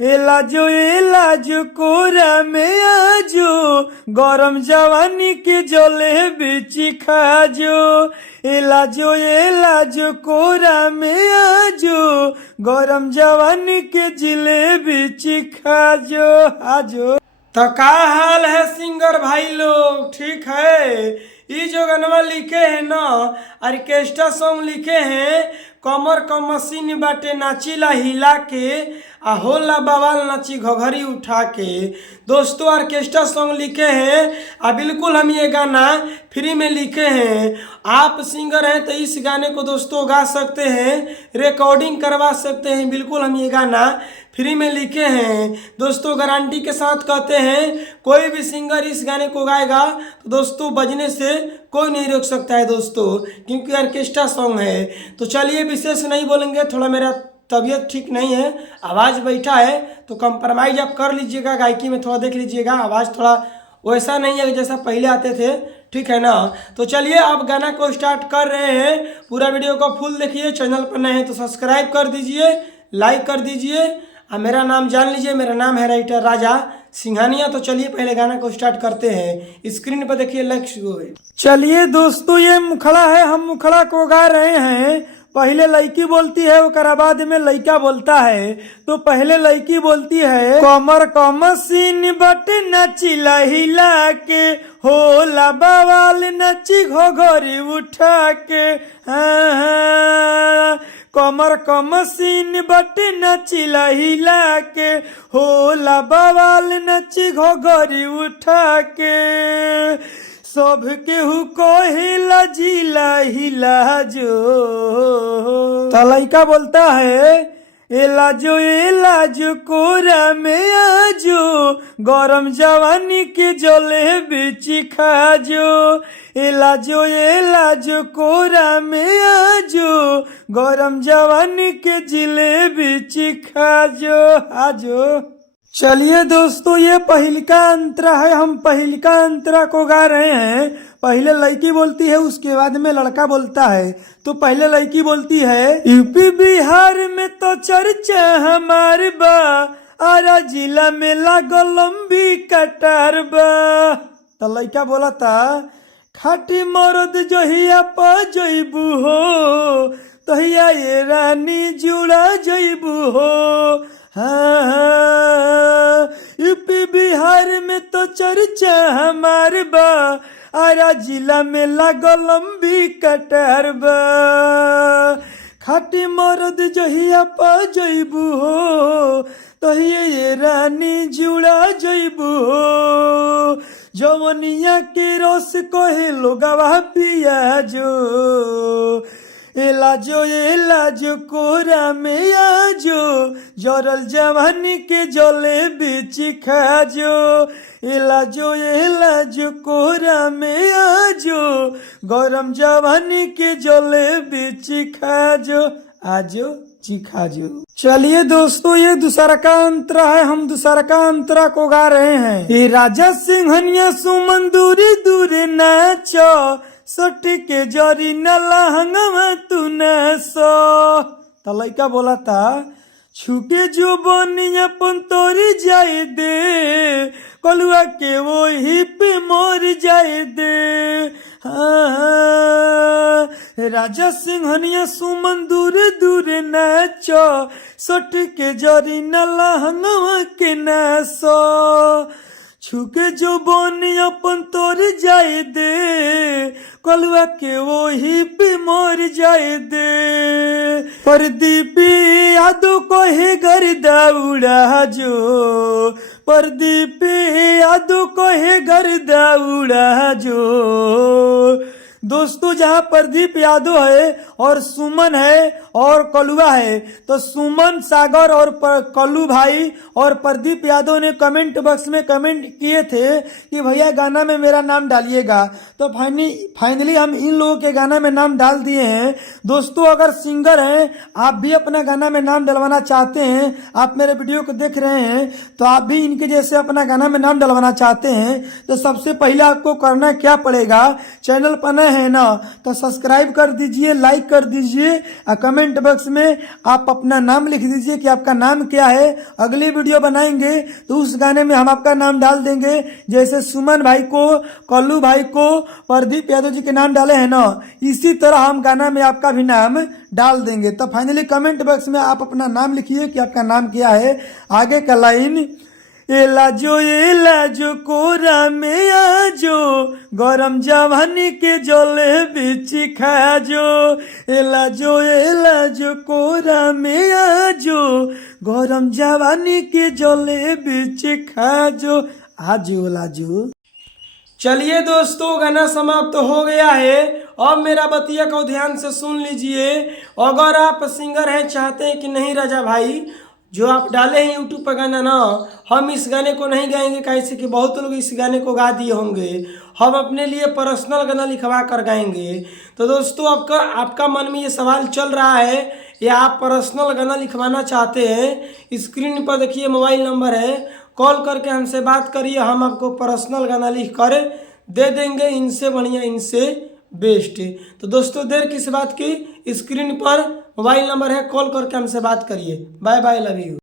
ए लाजो कोरा में आजो गरम जवानी के जले बिची खाजो। ए लाजो कोरा में आजो गरम जवानी के जिलेबी चिखाजो आजो। तो का हाल है सिंगर भाई लोग, ठीक है? ये जो गाना लिखे हैं ना, ऑर्केस्ट्रा सॉन्ग लिखे हैं, कमर का मशीन बाटे नाचिला हिला के, आ होला बवाल नाची घघरी उठा के। दोस्तों ऑर्केस्ट्रा सॉन्ग लिखे हैं, बिल्कुल हम ये गाना फ्री में लिखे हैं। आप सिंगर हैं तो इस गाने को दोस्तों गा सकते हैं, रिकॉर्डिंग करवा सकते हैं। बिल्कुल हम ये गाना फ्री में लिखे हैं दोस्तों, गारंटी के साथ कहते हैं। कोई भी सिंगर इस गाने को गाएगा तो दोस्तों बजने से कोई नहीं रोक सकता है दोस्तों, क्योंकि ऑर्केस्ट्रा सॉन्ग है। तो चलिए विशेष नहीं बोलेंगे, थोड़ा मेरा तबीयत ठीक नहीं है, आवाज़ बैठा है, तो कंप्रोमाइज आप कर लीजिएगा। गायकी में थोड़ा देख लीजिएगा, आवाज़ थोड़ा वैसा नहीं है जैसा पहले आते थे, ठीक है ना? तो चलिए अब गाना को स्टार्ट कर रहे हैं। पूरा वीडियो को फुल देखिए। चैनल पर नए हैं तो सब्सक्राइब कर दीजिए, लाइक कर दीजिए, और मेरा नाम जान लीजिए, मेरा नाम है राइटर राजा सिंघानिया। तो चलिए पहले गाना को स्टार्ट करते हैं। स्क्रीन पर देखिए, लेट्स गो। चलिए दोस्तों ये मुखड़ा है, हम मुखड़ा को गा रहे हैं। पहले लड़की बोलती है, ओकरा बाद में लड़का बोलता है। तो पहले लड़की बोलती है, कमर का मशीन बटे नचिला हिला के, होला बवाल नची घोघरी उठा के। कमर का मशीन बटे नचिला हिला के, होला बवाल नची घोघरी उठा के। सब केहू कहेला जिला हिला जो। तो लड़का बोलता है, ए लाजो कोरा में आजो गरम जवानी के जलेबी चिखाजो। ए लाजो कोरा में आजो गरम जवानी के जिलेबी चिखाजो आजो। चलिए दोस्तों ये पहिलका अंतरा है, हम पहिलका अंतरा को गा रहे हैं। पहले लड़की बोलती है, उसके बाद में लड़का बोलता है। तो पहले लड़की बोलती है, यूपी बिहार में तो चर्चा हमार बा, आरा जिला में लागल लंबी कटार बा। तो लड़का बोला था, खाटी मरद जहिया पा जइबू हो, तहिया ये रानी जुड़ा जइबू हो। हाँ, यूपी बिहार में तो चर्चा हमार बा, आरा जिला में लागल लंबी कटार बा। खाटी मरद जहिया पा जइबू हो, तहिया ये रानी जुड़ा जइबू हो। जवनिया के रस कहे लोगवा पिया जो। ए लाजो कोरा में आजो जरल जवानी के जलेबी चिखाजो। ए लाजो कोरा में आजो गरम जवानी के जलेबी चिखाजो आजो चिखाजो। चलिए दोस्तों ये दूसरा का अंतरा है, हम दूसरा का अंतरा को गा रहे हैं। ए राजा सिंघनिया सुमन दूरी दूरी नाचो, सट के जरी न लहंगा तू न सो। तो लड़का बोला था, छुके जो बनी अपन तोरी जाए दे, कलुआ के वो ही पे मोर जाए दे। हाँ, राजा सिंघनिया सुमन दूरे दूरे नाचो, सट के जरी न लहंगा के न सो। छुके जो बनी अपन तोर जाए दे, कलुआ के वो ही पे मोर जाए दे। परदीपी यादो को है गर्दा उड़ा जो, परदीपी यादो को है गर्दा उड़ा जो। दोस्तों जहाँ प्रदीप यादव है और सुमन है और कलुआ है, तो सुमन सागर और कलू भाई और प्रदीप यादव ने कमेंट बॉक्स में कमेंट किए थे कि भैया गाना में मेरा नाम डालिएगा। तो फाइनली हम इन लोगों के गाना में नाम डाल दिए हैं। दोस्तों अगर सिंगर हैं, आप भी अपना गाना में नाम डलवाना चाहते हैं, आप मेरे वीडियो को देख रहे हैं तो आप भी इनके जैसे अपना गाना में नाम डलवाना चाहते हैं, तो सबसे पहले आपको करना क्या पड़ेगा, चैनल पर नए हैं हैं ना तो सब्सक्राइब कर दीजिए, लाइक कर दीजिए और कमेंट बॉक्स में आप अपना नाम लिख दीजिए कि आपका नाम क्या है। अगली वीडियो बनाएंगे तो उस गाने में हम आपका नाम डाल देंगे। जैसे सुमन भाई को, कल्लू भाई को, प्रदीप यादव जी के नाम डाले हैं ना, इसी तरह हम गाना में आपका भी नाम डाल देंगे। तो फाइनली कमेंट बॉक्स में आप अपना नाम लिखिए कि आपका नाम क्या है। आगे का लाइन, एलाजो कोरा में आजो, गरम जवानी के जले बिची खाजो। एलाजो कोरा में आजो, गरम जवानी के जले बिची खाजो। आजो लाजो। चलिए दोस्तों, गाना समाप्त हो गया है। अब मेरा बतिया को ध्यान से सुन लीजिए। अगर आप सिंगर हैं, चाहते हैं कि नहीं राजा भाई जो आप डाले हैं यूट्यूब पर गाना ना, हम इस गाने को नहीं गाएंगे, कैसे कि बहुत लोग इस गाने को गा दिए होंगे। हम अपने लिए पर्सनल गाना लिखवा कर गाएंगे। तो दोस्तों, आपका मन में ये सवाल चल रहा है या आप पर्सनल गाना लिखवाना चाहते हैं, स्क्रीन पर देखिए मोबाइल नंबर है, कॉल करके हमसे बात करिए, हम आपको पर्सनल गाना लिख कर दे देंगे। इनसे बढ़िया, इनसे बेस्ट। तो दोस्तों, देर किस बात की, स्क्रीन पर मोबाइल नंबर है, कॉल करके हमसे बात करिए। By by, love you.